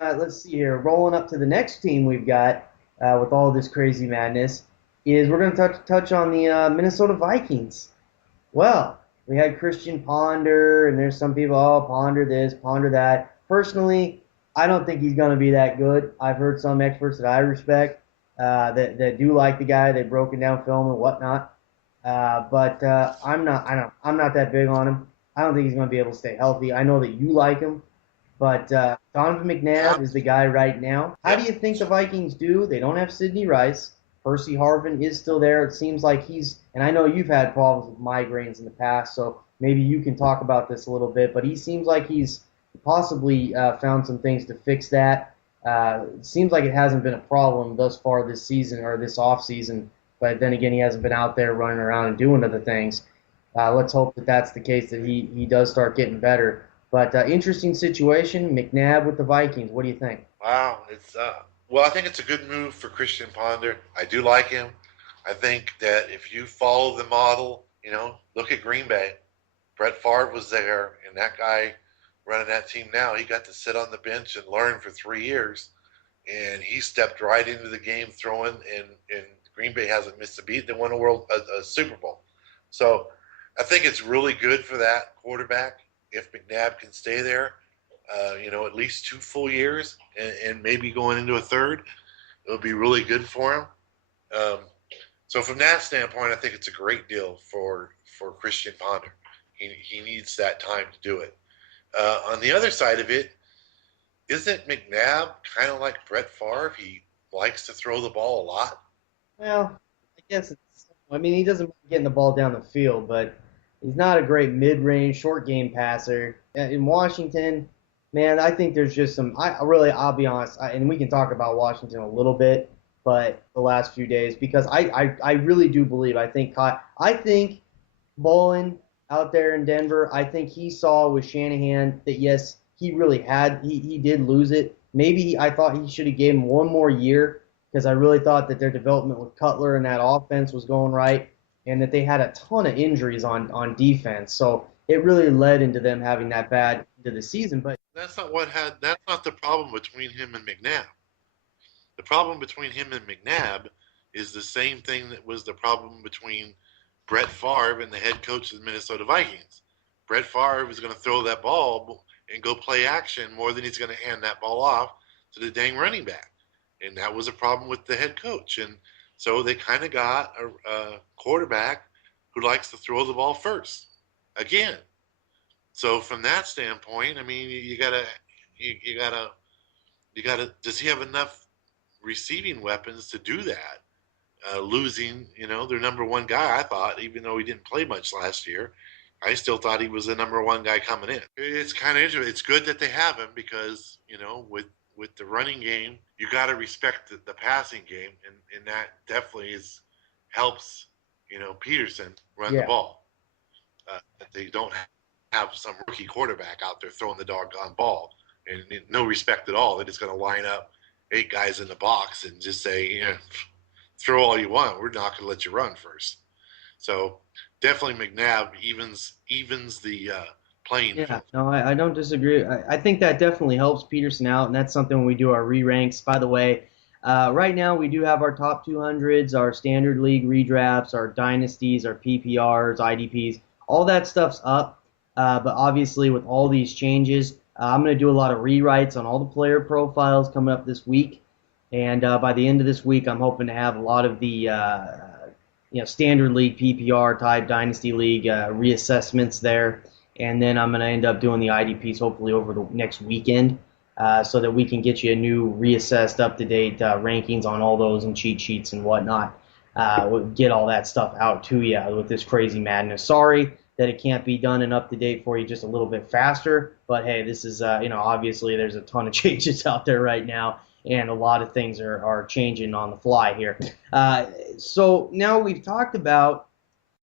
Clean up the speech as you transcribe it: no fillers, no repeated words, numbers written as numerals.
Let's see here. Rolling up to the next team we've got with all this crazy madness is we're going to touch on the Minnesota Vikings. Well, we had Christian Ponder, and there's some people, oh, ponder this, ponder that. Personally, I don't think he's going to be that good. I've heard some experts that I respect that do like the guy. They've broken down film and whatnot. But I'm not. I don't. I'm not that big on him. I don't think he's going to be able to stay healthy. I know that you like him, but Donovan Yeah, McNabb is the guy right now. How do yep. you think the Vikings do? They don't have Sidney Rice. Percy Harvin is still there. It seems like and I know you've had problems with migraines in the past, so maybe you can talk about this a little bit, but he seems like he's possibly found some things to fix that. It seems like it hasn't been a problem thus far this season or this off season, but then again, he hasn't been out there running around and doing other things. Let's hope that that's the case, that he does start getting better. But interesting situation. McNabb with the Vikings. What do you think? Wow. Well, I think it's a good move for Christian Ponder. I do like him. I think that if you follow the model, look at Green Bay. Brett Favre was there, and that guy running that team now, he got to sit on the bench and learn for 3 years, and he stepped right into the game throwing, and Green Bay hasn't missed a beat. They won a Super Bowl. So I think it's really good for that quarterback if McNabb can stay there, at least 2 full years and maybe going into a third. It'll be really good for him. Um, so from that standpoint, I think it's a great deal for Christian Ponder. He needs that time to do it. On the other side of it, isn't McNabb kind of like Brett Favre? He likes to throw the ball a lot. Well, I guess it's. I mean, he doesn't mind getting the ball down the field, but he's not a great mid-range, short game passer. In Washington, man, I think there's just some. I'll be honest, and we can talk about Washington a little bit, but the last few days because I really do believe. I think Bolin out there in Denver, I think he saw with Shanahan that yes, he really he did lose it. I thought he should have gave him one more year because I really thought that their development with Cutler and that offense was going right, and that they had a ton of injuries on defense. So it really led into them having that bad into the season. But That's not the problem between him and McNabb. The problem between him and McNabb is the same thing that was the problem between Brett Favre and the head coach of the Minnesota Vikings. Brett Favre is going to throw that ball and go play action more than he's going to hand that ball off to the dang running back. And that was a problem with the head coach. And so they kind of got a quarterback who likes to throw the ball first again. So from that standpoint, I mean, you gotta. Does he have enough receiving weapons to do that? Losing, their number one guy. I thought, even though he didn't play much last year, I still thought he was the number one guy coming in. It's kind of interesting. It's good that they have him because with the running game, you got to respect the passing game, and that definitely helps Peterson run the yeah, ball. That they don't have some rookie quarterback out there throwing the doggone ball and no respect at all. They're just going to line up 8 guys in the box and just say, throw all you want. We're not going to let you run first. So definitely McNabb evens the playing yeah, field. no, I don't disagree. I think that definitely helps Peterson out, and that's something when we do our re-ranks. By the way, right now we do have our top 200s, our standard league redrafts, our dynasties, our PPRs, IDPs. All that stuff's up, but obviously with all these changes, I'm going to do a lot of rewrites on all the player profiles coming up this week, and by the end of this week, I'm hoping to have a lot of the standard league PPR type dynasty league reassessments there, and then I'm going to end up doing the IDPs hopefully over the next weekend, so that we can get you a new reassessed, up to date rankings on all those and cheat sheets and whatnot. We'll get all that stuff out to you with this crazy madness. Sorry that it can't be done and up to date for you just a little bit faster, but hey, this is obviously there's a ton of changes out there right now, and a lot of things are changing on the fly here. So now we've talked about